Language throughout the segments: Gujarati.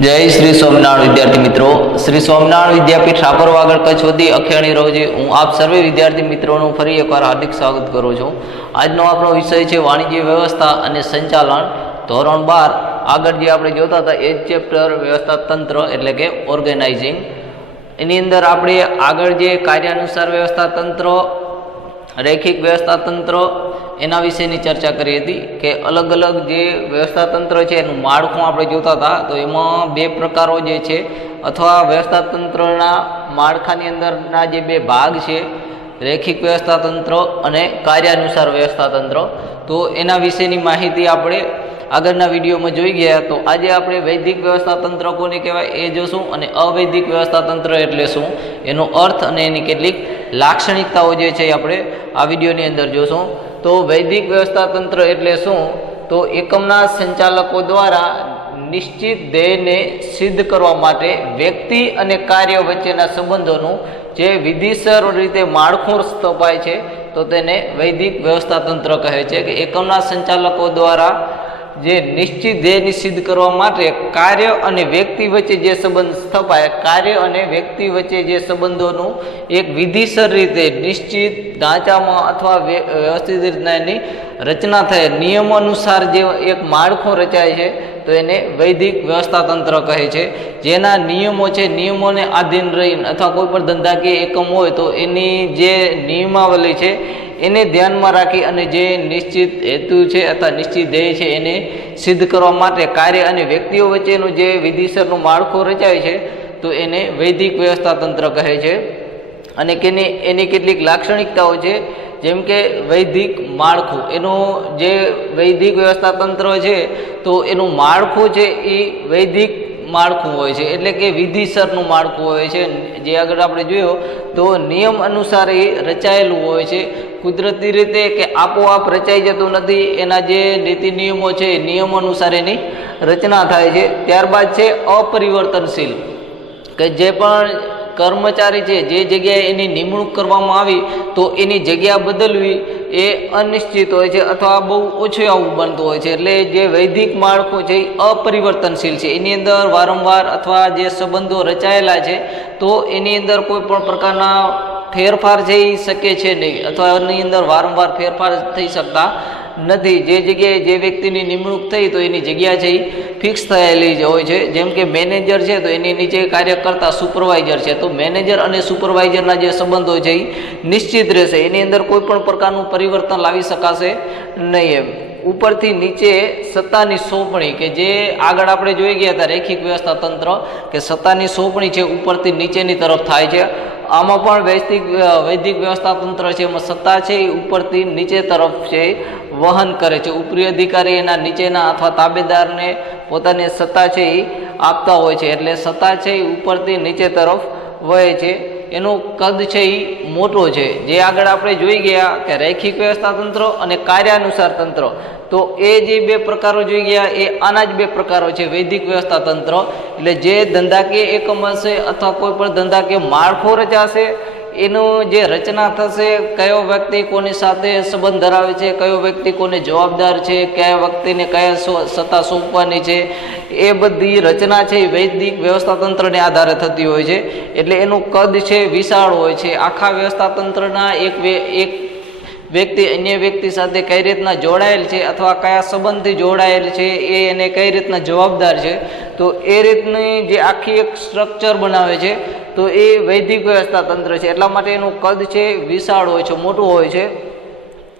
जय श्री स्वामिनारायण विद्यार्थी मित्रों, श्री स्वामिनारायण विद्यापीठ रापरवागढ़ कच्छ वती अखेरणी रोजे हूँ आप सर्वे विद्यार्थी मित्रों फरी एक बार हार्दिक स्वागत करूँ छूँ। आजनो आपणो विषय है वाणिज्य व्यवस्था और संचालन धोरण 12। आगळ जे आपणे जोता था ए चेप्टर व्यवस्था तंत्र एटले के ऑर्गेनाइजिंग। एनी अंदर आपणे आगळ जे कार्यानुसार व्यवस्था तंत्र, रैखिक व्यवस्था तंत्र एना विषयनी चर्चा करी थी कि अलग अलग जे व्यवस्था तंत्र है एनु माळखुं आपणे जोता था। तो एमां बे प्रकारो जे छे अथवा व्यवस्था तंत्रना माळखानी अंदरना जे बे भाग छे, रैखिक व्यवस्था तंत्र अने कार्यानुसार व्यवस्था तंत्र, तो एना विषयनी माहिती आपणे आगळना विडियोमां जोई गया। तो आज आपणे वैदिक व्यवस्था तंत्र कोने कहेवाय ए जोशुं अने अवैदिक व्यवस्था तंत्र एटले शुं, एनो अर्थ अने एनी केटलीक लाक्षणिकताओ जे छे आपणे आ विडियोनी अंदर जोशुं। तो वैदिक व्यवस्था तंत्र एटले शुं, तो एकमना संचालको द्वारा निश्चित ध्येय ने सिद्ध करवा माटे व्यक्ति अने कार्य वच्चेना संबंधोनुं जे विधिसर रीते माळखुं સ્થપાય છે, तो तेने वैदिक व्यवस्था तंत्र कहे छे। कि एकमना संचालको द्वारा जे निश्चित ध्येय सिद्ध करवा माटे कार्य अने व्यक्ति वच्चे जे संबंध स्थापाय, कार्य अने व्यक्ति वच्चे जे संबंधोनुं एक विधिसर रीते निश्चित ढांचामां अथवा व्यवस्थित रीतना एनी रचना थाय, नियम अनुसार जे एक माळखुं रचाय छे, तो एने वैदिक व्यवस्था तंत्र कहे छे। जेना नियमों छे, नियमोने आधीन रहीने अथवा कोई पण धंधाकीय एकम होय तो एनी जे नियमावली छे एने ध्यानमां राखी अने जे निश्चित हेतु छे अथवा निश्चित ध्येय छे एने सिद्ध करवा माटे कार्य अने व्यक्तिओ वच्चेनुं जे विधिसरनुं माळखुं रचाय छे, तो एने वैदिक व्यवस्था तंत्र कहे छे। अने केनी एनी केटलीक लाक्षणिकताओ छे, जेम के वैदिक माळखुं, एनो जे वैदिक व्यवस्था तंत्र छे तो एनुं माळखुं छे ए वैदिक माळखुं होय छे, एटले के विधिसरनुं माळखुं होय छे। जे आगळ आपणे जोयो तो नियम अनुसार ए रचायेलुं होय छे, कुदरती रीते के आपोआप रचाई जतुं नथी। एना जे नीति नियमो छे नियम अनुसार एनी रचना थाय छे। त्यारबाद छे अपरिवर्तनशील, के जे पण कर्मचारी छे जे जग्याए एनी निमणूक करवामां आवी तो एनी जग्या बदलवी ए अनिश्चित होय छे अथवा बहु ओछुं आवुं बनतुं होय छे। एटले जे वैदिक माळखुं छे अपरिवर्तनशील छे, एनी अंदर वारंवार अथवा जे संबंधो रचायेला छे तो एनी अंदर कोई पण प्रकारना फेरफार थई शके छे नहीं, अथवा एनी अंदर वारंवार फेरफार थई शकता નથી। જે જગ્યાએ જે વ્યક્તિની નિમણૂક થઈ તો એની જગ્યા છે એ ફિક્સ થયેલી જ હોય છે। જેમ કે મેનેજર છે તો એની નીચે કાર્ય કરતા સુપરવાઇઝર છે, તો મેનેજર અને સુપરવાઇઝરના જે સંબંધો છે એ નિશ્ચિત રહેશે, એની અંદર કોઈ પણ પ્રકારનું પરિવર્તન લાવી શકાશે નહીં। એમ ઉપરથી નીચે સત્તાની સોંપણી, કે જે આગળ આપણે જોઈ ગયા હતા રૈખિક વ્યવસ્થા તંત્ર, કે સત્તાની સોંપણી છે ઉપરથી નીચેની તરફ થાય છે। આમાં પણ વૈદિક વ્યવસ્થા તંત્ર છે એમાં સત્તા છે એ ઉપરથી નીચે તરફ છે વહન કરે છે। ઉપરી અધિકારી એના નીચેના અથવા તાબેદારને પોતાની સત્તા છે એ આપતા હોય છે, એટલે સત્તા છે એ ઉપરથી નીચે તરફ વહે છે। એનું કદ છે એ મોટો છે। જે આગળ આપણે જોઈ ગયા કે રૈખિક વ્યવસ્થા તંત્ર અને કાર્યાનુસાર તંત્ર, તો એ જે બે પ્રકારો જોઈ ગયા એ આના જ બે પ્રકારો છે વૈદિક વ્યવસ્થા તંત્ર। એટલે જે ધંધાકીય એકમ હશે અથવા કોઈ પણ ધંધાકીય માળખું રચાશે, એનું જે રચના થશે, કયો વ્યક્તિ કોની સાથે સંબંધ ધરાવે છે, કયો વ્યક્તિ કોને જવાબદાર છે, કયા વ્યક્તિને કયા સત્તા સોંપવાની છે, એ બધી રચના છે એ વૈદિક વ્યવસ્થા તંત્રને આધારે થતી હોય છે। એટલે એનું કદ છે વિશાળ હોય છે। આખા વ્યવસ્થા તંત્રના એક વ્યક્તિ અન્ય વ્યક્તિ સાથે કઈ રીતના જોડાયેલ છે અથવા કયા સંબંધથી જોડાયેલ છે, એ એને કઈ રીતના જવાબદાર છે, તો એ રીતની જે આખી એક સ્ટ્રક્ચર બનાવે છે તો એ વૈદિક વ્યવસ્થા તંત્ર છે। એટલા માટે એનું કદ છે વિશાળ હોય છે, મોટું હોય છે।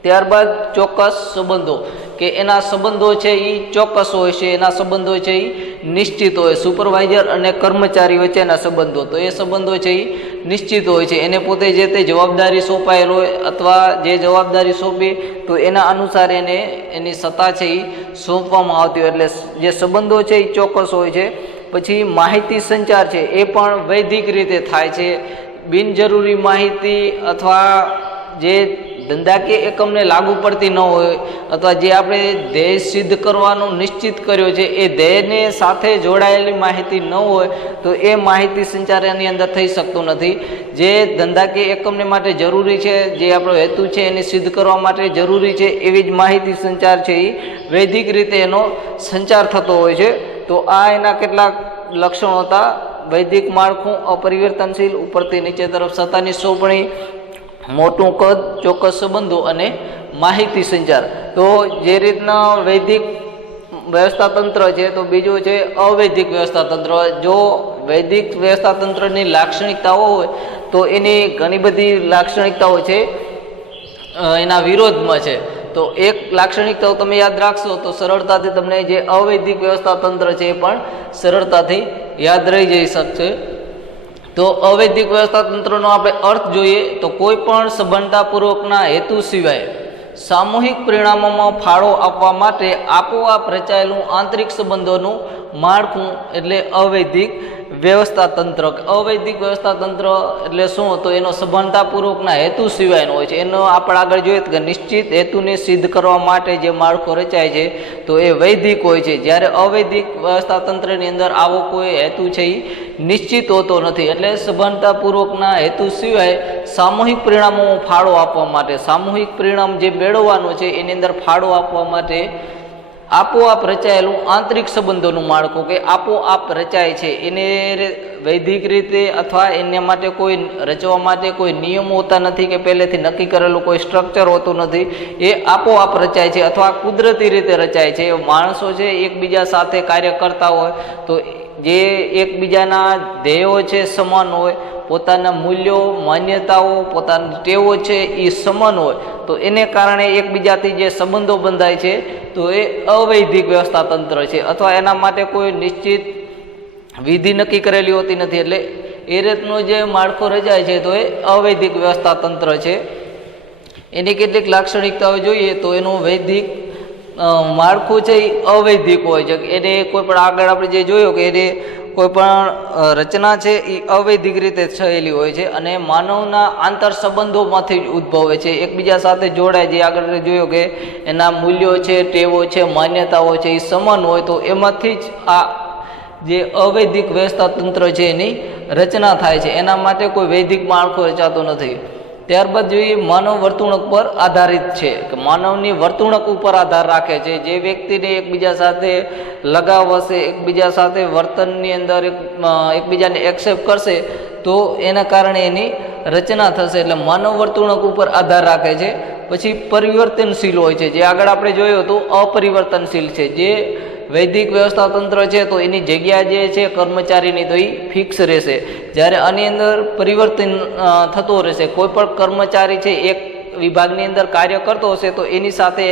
ત્યારબાદ ચોક્કસ સંબંધો, કે એના સંબંધો છે એ ચોક્કસ હોય છે, એના સંબંધો છે એ નિશ્ચિત હોય। સુપરવાઇઝર અને કર્મચારી વચ્ચેના સંબંધો, તો એ સંબંધો છે એ નિશ્ચિત હોય છે। એને પોતે જે તે જવાબદારી સોંપાયેલ હોય અથવા જે જવાબદારી સોંપી તો એના અનુસાર એને એની સત્તા છે એ સોંપવામાં આવતી હોય, એટલે જે સંબંધો છે એ ચોક્કસ હોય છે। પછી માહિતી સંચાર છે એ પણ વૈદિક રીતે થાય છે। બિનજરૂરી માહિતી અથવા જે ધંધાકીય એકમને લાગુ પડતી ન હોય અથવા જે આપણે ધ્યેય સિદ્ધ કરવાનું નિશ્ચિત કર્યો છે એ ધ્યેયને સાથે જોડાયેલી માહિતી ન હોય તો એ માહિતી સંચાર એની અંદર થઈ શકતો નથી। જે ધંધાકીય એકમને માટે જરૂરી છે, જે આપણો હેતુ છે એને સિદ્ધ કરવા માટે જરૂરી છે, એવી જ માહિતી સંચાર છે એ વૈદિક રીતે એનો સંચાર થતો હોય છે। તો આ એના કેટલાક લક્ષણો હતા. વૈદિક માળખું અપરિવર્તનશીલ, ઉપરથી નીચે તરફ સત્તાની સોંપણી, મોટું કદ, ચોક્કસ સંબંધો અને માહિતી સંચાર. તો જે રીતના વૈદિક વ્યવસ્થા તંત્ર છે, તો બીજું છે અવૈદિક વ્યવસ્થા તંત્ર. જો વૈદિક વ્યવસ્થા તંત્રની લાક્ષણિકતાઓ હોય તો એની ઘણી બધી લાક્ષણિકતાઓ છે એના વિરોધમાં છે. તો એક લાક્ષણિકતાઓ તમે યાદ રાખશો તો સરળતાથી તમને જે અવૈદિક વ્યવસ્થા તંત્ર છે એ પણ સરળતાથી યાદ રહી જઈ શકશે. તો અવૈદિક વ્યવસ્થા તંત્રનો આપણે અર્થ જોઈએ તો કોઈ પણ સભાનતાપૂર્વકના હેતુ સિવાય સામૂહિક પરિણામોમાં ફાળો આપવા માટે આપોઆપ રચાયેલું આંતરિક સંબંધોનું માળખું એટલે અવૈદિક વ્યવસ્થા તંત્ર. અવૈદિક વ્યવસ્થા તંત્ર એટલે શું? તો એનો સભાનતાપૂર્વકના હેતુ સિવાયનો હોય છે. એનો આપણે આગળ જોઈએ કે નિશ્ચિત હેતુને સિદ્ધ કરવા માટે જે માળખો રચાય છે તો એ વૈદિક હોય છે. જ્યારે અવૈદિક વ્યવસ્થા તંત્રની અંદર આવો કોઈ હેતુ છે એ નિશ્ચિત હોતો નથી. એટલે સભાનતાપૂર્વકના હેતુ સિવાય સામૂહિક પરિણામોમાં ફાળો આપવા માટે, સામૂહિક પરિણામ જે મેળવવાનું છે એની અંદર ફાળો આપવા માટે આપોઆપ રચાયેલું આંતરિક સંબંધોનું માળખું કે આપોઆપ રચાય છે એને વૈદિક રીતે અથવા એના માટે કોઈ રચવા માટે કોઈ નિયમો હોતા નથી કે પહેલેથી નક્કી કરેલું કોઈ સ્ટ્રક્ચર હોતું નથી. એ આપોઆપ રચાય છે અથવા કુદરતી રીતે રચાય છે. માણસો છે એકબીજા સાથે કાર્ય કરતા હોય તો જે એકબીજાના ધ્યેયો છે સમાન હોય, પોતાના મૂલ્યો, માન્યતાઓ, પોતાની ટેવો છે એ સમાન હોય તો એને કારણે એકબીજાથી જે સંબંધો બંધાય છે તો એ અવૈદિક વ્યવસ્થા તંત્ર છે. અથવા એના માટે કોઈ નિશ્ચિત વિધિ નક્કી કરેલી હોતી નથી. એટલે એ રીતનો જે માળખો રચાય છે તો એ અવૈદિક વ્યવસ્થા તંત્ર છે. એની કેટલીક લાક્ષણિકતાઓ જોઈએ તો એનું વૈદિક માળખું છે એ અવૈદિક હોય છે. એને કોઈ પણ આગળ આપણે જે જોયું કે એને કોઈ પણ રચના છે એ અવૈદિક રીતે થયેલી હોય છે અને માનવના આંતર સંબંધોમાંથી જ ઉદ્ભવે છે, એકબીજા સાથે જોડાય. જે આગળ જોયું કે એના મૂલ્યો છે, ટેવો છે, માન્યતાઓ છે એ સમાન હોય તો એમાંથી જ આ જે અવૈદિક વ્યવસ્થા તંત્ર છે એની રચના થાય છે. એના માટે કોઈ વૈદિક માળખું રચાતો નથી. ત્યારબાદ જોઈએ માનવ વર્તણૂક પર આધારિત છે કે માનવની વર્તણૂક ઉપર આધાર રાખે છે. જે વ્યક્તિને એકબીજા સાથે લગાવ હશે, એકબીજા સાથે વર્તનની અંદર એકબીજાને એક્સેપ્ટ કરશે તો એના કારણે એની રચના થશે. એટલે માનવ વર્તણૂક ઉપર આધાર રાખે છે. પછી પરિવર્તનશીલ હોય છે. જે આગળ આપણે જોયું હતું અપરિવર્તનશીલ છે. જે વૈદિક વ્યવસ્થા તંત્ર છે તો એની જગ્યા જે છે કર્મચારીની તો એ ફિક્સ રહેશે. જ્યારે આની અંદર પરિવર્તન થતો રહેશે. કોઈ પણ કર્મચારી છે એક વિભાગની અંદર કાર્ય કરતો હશે તો એની સાથે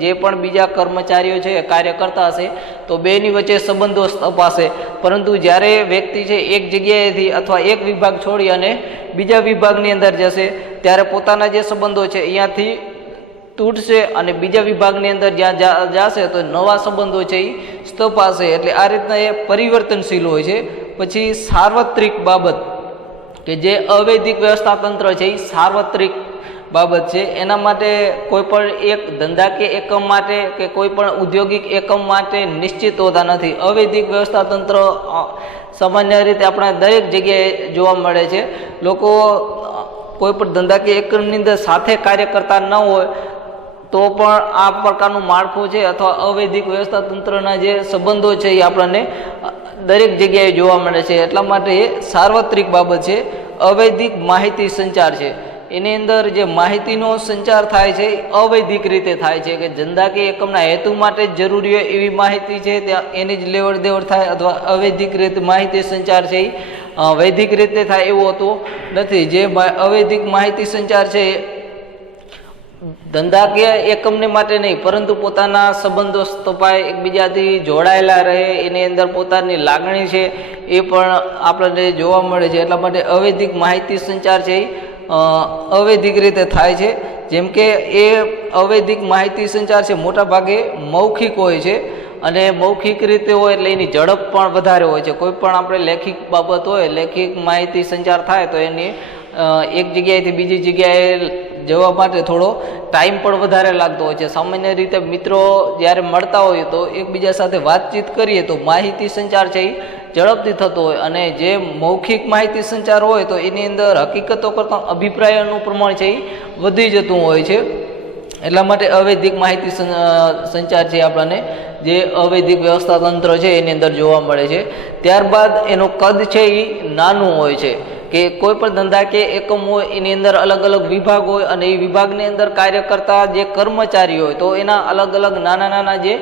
જે પણ બીજા કર્મચારીઓ છે કાર્ય કરતા હશે તો બેની વચ્ચે સંબંધો સ્થપાશે. પરંતુ જ્યારે વ્યક્તિ છે એક જગ્યાએથી અથવા એક વિભાગ છોડી અને બીજા વિભાગની અંદર જશે ત્યારે પોતાના જે સંબંધો છે અહીંયાથી તૂટશે અને બીજા વિભાગની અંદર જ્યાં જશે તો નવા સંબંધો છે એ સ્થપાશે. એટલે આ રીતના એ પરિવર્તનશીલ હોય છે. પછી સાર્વત્રિક બાબત કે જે અવૈદિક વ્યવસ્થા તંત્ર છે એ સાર્વત્રિક બાબત છે. એના માટે કોઈ પણ એક ધંધાકીય એકમ માટે કે કોઈ પણ ઔદ્યોગિક એકમ માટે નિશ્ચિત હોતા નથી. અવૈદિક વ્યવસ્થા તંત્ર સામાન્ય રીતે આપણા દરેક જગ્યાએ જોવા મળે છે. લોકો કોઈ પણ ધંધાકીય એકમની અંદર સાથે કાર્ય કરતા ન હોય તો પણ આ પ્રકારનું માળખું છે અથવા અવૈદિક વ્યવસ્થા તંત્રના જે સંબંધો છે એ આપણને દરેક જગ્યાએ જોવા મળે છે. એટલા માટે એ સાર્વત્રિક બાબત છે. અવૈદિક માહિતી સંચાર છે. એની અંદર જે માહિતીનો સંચાર થાય છે એ અવૈદિક રીતે થાય છે કે ધંધાકીય એકમના હેતુ માટે જ જરૂરી હોય એવી માહિતી છે ત્યાં એની જ લેવડ દેવડ થાય. અથવા અવૈદિક રીતે માહિતી સંચાર છે એ વૈદિક રીતે થાય એવું હોતું નથી. જે અવૈદિક માહિતી સંચાર છે ધંધાકીય એકમને માટે નહીં પરંતુ પોતાના સંબંધો સ્થપાય, એકબીજાથી જોડાયેલા રહે, એની અંદર પોતાની લાગણી છે એ પણ આપણને જોવા મળે છે. એટલા માટે અવૈદિક માહિતી સંચાર છે અવૈદિક રીતે થાય છે. જેમ કે એ અવૈદિક માહિતી સંચાર છે મોટા ભાગે મૌખિક હોય છે અને મૌખિક રીતે હોય એટલે એની ઝડપ પણ વધારે હોય છે. કોઈ પણ આપણે લેખિક બાબત હોય, લેખિક માહિતી સંચાર થાય તો એની એક જગ્યાએથી બીજી જગ્યાએ જવા માટે થોડો ટાઈમ પણ વધારે લાગતો હોય છે. સામાન્ય રીતે મિત્રો જ્યારે મળતા હોય તો એકબીજા સાથે વાતચીત કરીએ તો માહિતી સંચાર છે એ ઝડપથી થતો હોય અને જે મૌખિક માહિતી સંચાર હોય તો એની અંદર હકીકતો કરતાં અભિપ્રાયોનું પ્રમાણ છે એ વધી જતું હોય છે. એટલા માટે અવૈદિક માહિતી સંચાર છે આપણને જે અવૈધિક વ્યવસ્થા તંત્ર છે એની અંદર જોવા મળે છે. ત્યારબાદ એનું કદ છે એ નાનું હોય છે કે કોઈ પણ ધંધા કે એકમ હોય એની અંદર અલગ અલગ વિભાગ હોય અને એ વિભાગની અંદર કાર્ય કરતા જે કર્મચારી હોય તો એના અલગ અલગ નાના નાના જે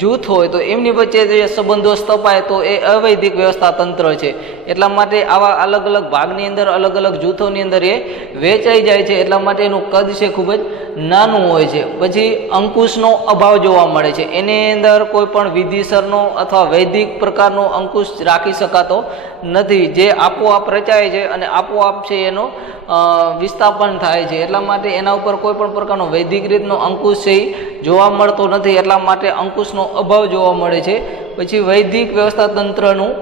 જૂથ હોય તો એમની વચ્ચે જે સંબંધો સ્થપાય તો એ અવૈધિક વ્યવસ્થા તંત્ર છે. એટલા માટે આવા અલગ અલગ ભાગની અંદર અલગ અલગ જૂથોની અંદર એ વેચાઈ જાય છે. એટલા માટે એનું કદ છે ખૂબ જ નાનું હોય છે. પછી અંકુશનો અભાવ જોવા મળે છે. એની અંદર કોઈ પણ વિધિસરનો અથવા વૈદિક પ્રકારનો અંકુશ રાખી શકાતો નથી, જે આપોઆપ રચાય છે અને આપોઆપ છે એનો વિસ્થાપન થાય છે. એટલા માટે એના ઉપર કોઈ પણ પ્રકારનો વૈદિક રીતનો અંકુશ છે જોવા મળતો નથી. એટલા માટે અંકુશનો અભાવ જોવા મળે છે. પછી વૈદિક વ્યવસ્થા તંત્રનું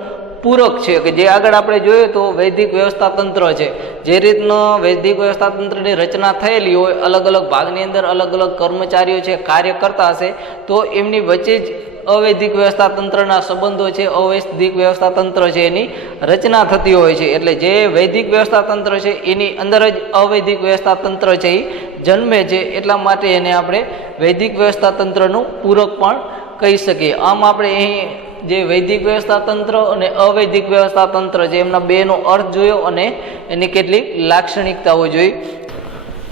પૂરક છે કે જે આગળ આપણે જોઈએ તો વૈદિક વ્યવસ્થા તંત્ર છે, જે રીતનો વૈદિક વ્યવસ્થા તંત્રની રચના થયેલી હોય, અલગ અલગ ભાગની અંદર અલગ અલગ કર્મચારીઓ છે કાર્ય કરતા હશે તો એમની વચ્ચે જ અવૈધિક વ્યવસ્થા તંત્રના સંબંધો છે, અવૈધિક વ્યવસ્થા તંત્ર છે એની રચના થતી હોય છે. એટલે જે વૈદિક વ્યવસ્થા તંત્ર છે એની અંદર જ અવૈધિક વ્યવસ્થા તંત્ર છે એ જન્મે છે. એટલા માટે એને આપણે વૈદિક વ્યવસ્થા તંત્રનું પૂરક પણ કહી શકીએ. આમ આપણે અહીં જે વૈદિક વ્યવસ્થા તંત્ર અને અવૈધિક વ્યવસ્થા તંત્ર છે એમના બેનો અર્થ જોયો અને એની કેટલીક લાક્ષણિકતાઓ જોઈ.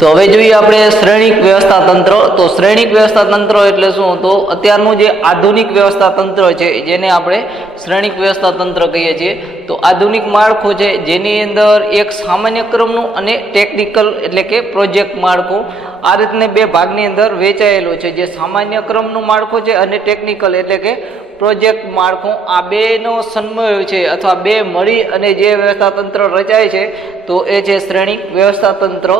તો હવે જોઈએ આપણે શ્રેણિક વ્યવસ્થા તંત્ર. તો શ્રેણિક વ્યવસ્થા તંત્ર એટલે શું? તો અત્યારનું જે આધુનિક વ્યવસ્થા તંત્ર છે જેને આપણે શ્રેણિક વ્યવસ્થા તંત્ર કહીએ છીએ. તો આધુનિક માળખું છે જેની અંદર એક સામાન્ય ક્રમનું અને ટેકનિકલ એટલે કે પ્રોજેક્ટ માળખું આ રીતને બે ભાગની અંદર વેચાયેલું છે. જે સામાન્ય ક્રમનું માળખું છે અને ટેકનિકલ એટલે કે પ્રોજેક્ટ માળખું, આ બેનો સમન્વય છે અથવા બે મળી અને જે વ્યવસ્થા તંત્ર રચાય છે તો એ છે શ્રેણિક વ્યવસ્થા તંત્ર.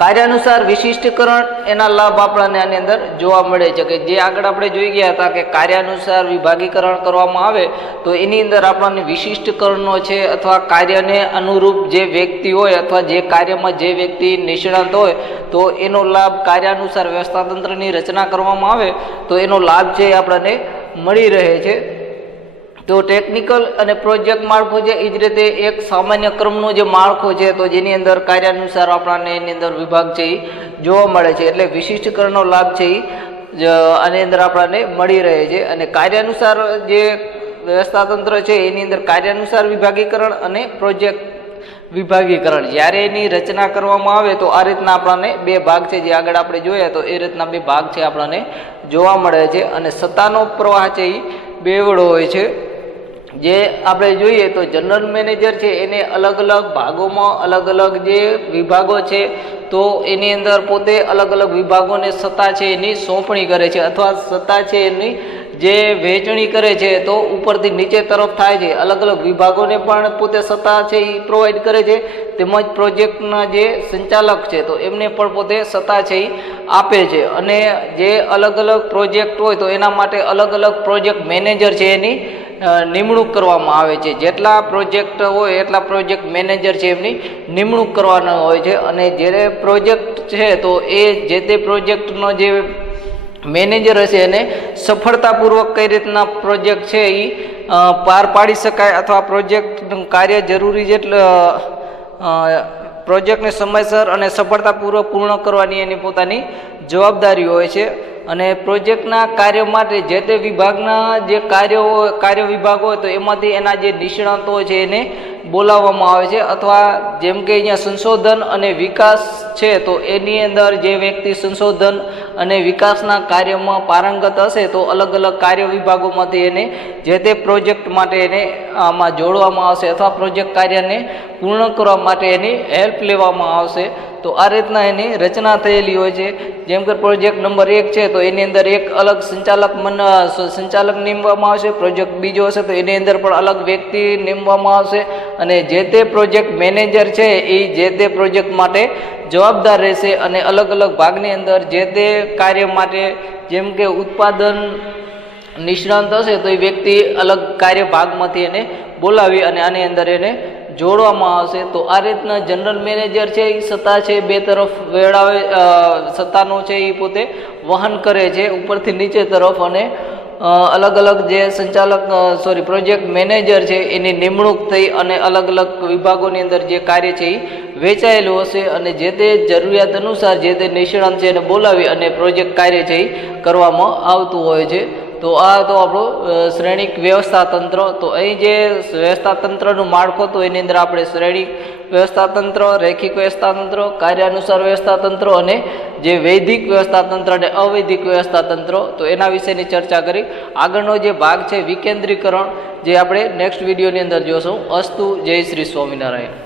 કાર્યાનુસાર વિશિષ્ટીકરણ એના લાભ આપણને આની અંદર જોવા મળે છે કે જે આગળ આપણે જોઈ ગયા હતા કે કાર્યાનુસાર વિભાગીકરણ કરવામાં આવે તો એની અંદર આપણને વિશિષ્ટીકરણનો છે અથવા કાર્યને અનુરૂપ જે વ્યક્તિ હોય અથવા જે કાર્યમાં જે વ્યક્તિ નિષ્ણાત હોય તો એનો લાભ કાર્યાનુસાર વ્યવસ્થા તંત્રની રચના કરવામાં આવે તો એનો લાભ છે એ આપણને મળી રહે છે. તો ટેકનિકલ અને પ્રોજેક્ટ માળખું છે એ જ રીતે એક સામાન્ય ક્રમનું જે માળખું છે તો જેની અંદર કાર્યાનુસાર આપણને એની અંદર વિભાગ છે એ જોવા મળે છે. એટલે વિશિષ્ટીકરણનો લાભ છે એ આની અંદર આપણને મળી રહે છે. અને કાર્યાનુસાર જે વ્યવસ્થા તંત્ર છે એની અંદર કાર્યાનુસાર વિભાગીકરણ અને પ્રોજેક્ટ વિભાગીકરણ જ્યારે એની રચના કરવામાં આવે તો આ રીતના આપણને બે ભાગ છે જે આગળ આપણે જોયા તો એ રીતના બે ભાગ છે આપણને જોવા મળે છે. અને સત્તાનો પ્રવાહ છે એ બેવડો હોય છે. જે આપણે જોઈએ તો જનરલ મેનેજર છે એને અલગ અલગ ભાગોમાં અલગ અલગ જે વિભાગો છે તો એની અંદર પોતે અલગ અલગ વિભાગોને સત્તા છે એની સોંપણી કરે છે અથવા સત્તા છે એની જે વહેંચણી કરે છે તો ઉપરથી નીચે તરફ થાય છે. અલગ અલગ વિભાગોને પણ પોતે સત્તા છે એ પ્રોવાઈડ કરે છે. તેમજ પ્રોજેક્ટના જે સંચાલક છે તો એમને પણ પોતે સત્તા છે એ આપે છે. અને જે અલગ અલગ પ્રોજેક્ટ હોય તો એના માટે અલગ અલગ પ્રોજેક્ટ મેનેજર છે એની નિમણૂક કરવામાં આવે છે. જેટલા પ્રોજેક્ટ હોય એટલા પ્રોજેક્ટ મેનેજર છે એમની નિમણૂક કરવાના હોય છે. અને જ્યારે પ્રોજેક્ટ છે તો એ જે તે પ્રોજેક્ટનો જે મેનેજર હશે એને સફળતાપૂર્વક કઈ રીતના પ્રોજેક્ટ છે એ પાર પાડી શકાય અથવા પ્રોજેક્ટનું કાર્ય જરૂરી પ્રોજેક્ટને સમયસર અને સફળતાપૂર્વક પૂર્ણ કરવાની એની પોતાની જવાબદારી હોય છે. અને પ્રોજેક્ટના કાર્ય માટે જે તે વિભાગના જે કાર્ય વિભાગ હોય તો એમાંથી એના જે નિષ્ણાતો છે એને બોલાવવામાં આવે છે. અથવા જેમ કે અહીંયા સંશોધન અને વિકાસ છે તો એની અંદર જે વ્યક્તિ સંશોધન અને વિકાસના કાર્યમાં પારંગત હશે તો અલગ અલગ કાર્ય વિભાગોમાંથી એને જે તે પ્રોજેક્ટ માટે એને આમાં જોડવામાં આવશે અથવા પ્રોજેક્ટ કાર્યને પૂર્ણ કરવા માટે એની હેલ્પ લેવામાં આવશે. તો આ રીતના એની રચના થયેલી હોય છે. જેમ કે પ્રોજેક્ટ નંબર 1 છે તો એની અંદર એક અલગ સંચાલક નીમવામાં આવશે. પ્રોજેક્ટ બીજો હશે તો એની અંદર પણ અલગ વ્યક્તિ નીમવામાં આવશે. અને જે તે પ્રોજેક્ટ મેનેજર છે એ જે તે પ્રોજેક્ટ માટે જવાબદાર રહેશે. અને અલગ અલગ ભાગની અંદર જે તે કાર્ય માટે જેમ કે ઉત્પાદન નિષ્ણાંત હશે તો એ વ્યક્તિ અલગ કાર્ય ભાગમાંથી એને બોલાવી અને આની અંદર એને જોડવામાં આવશે. તો આ રીતના જનરલ મેનેજર છે એ સત્તા છે બે તરફ વેળાવે સત્તાનો છે એ પોતે વહન કરે છે ઉપરથી નીચે તરફ. અને અલગ અલગ જે પ્રોજેક્ટ મેનેજર છે એની નિમણૂક થઈ અને અલગ અલગ વિભાગોની અંદર જે કાર્ય છે એ વેચાયેલું હશે. અને જે તે જરૂરિયાત અનુસાર જે તે નિષ્ણાંત છે એને બોલાવી અને પ્રોજેક્ટ કાર્ય છે એ કરવામાં આવતું હોય છે. તો આ તો આપણું શ્રેણિક વ્યવસ્થા તંત્ર. તો અહીં જે વ્યવસ્થા તંત્રનું માળખું હતું એની અંદર આપણે શ્રેણિક વ્યવસ્થા તંત્ર, રેખિક વ્યવસ્થા તંત્ર, કાર્યાનુસાર વ્યવસ્થા તંત્ર અને જે વૈદિક વ્યવસ્થા તંત્ર અને અવૈદિક વ્યવસ્થા તંત્ર, તો એના વિશેની ચર્ચા કરી. આગળનો જે ભાગ છે વિકેન્દ્રીકરણ, જે આપણે નેક્સ્ટ વિડીયોની અંદર જોશું. અસ્તુ. જય શ્રી સ્વામિનારાયણ.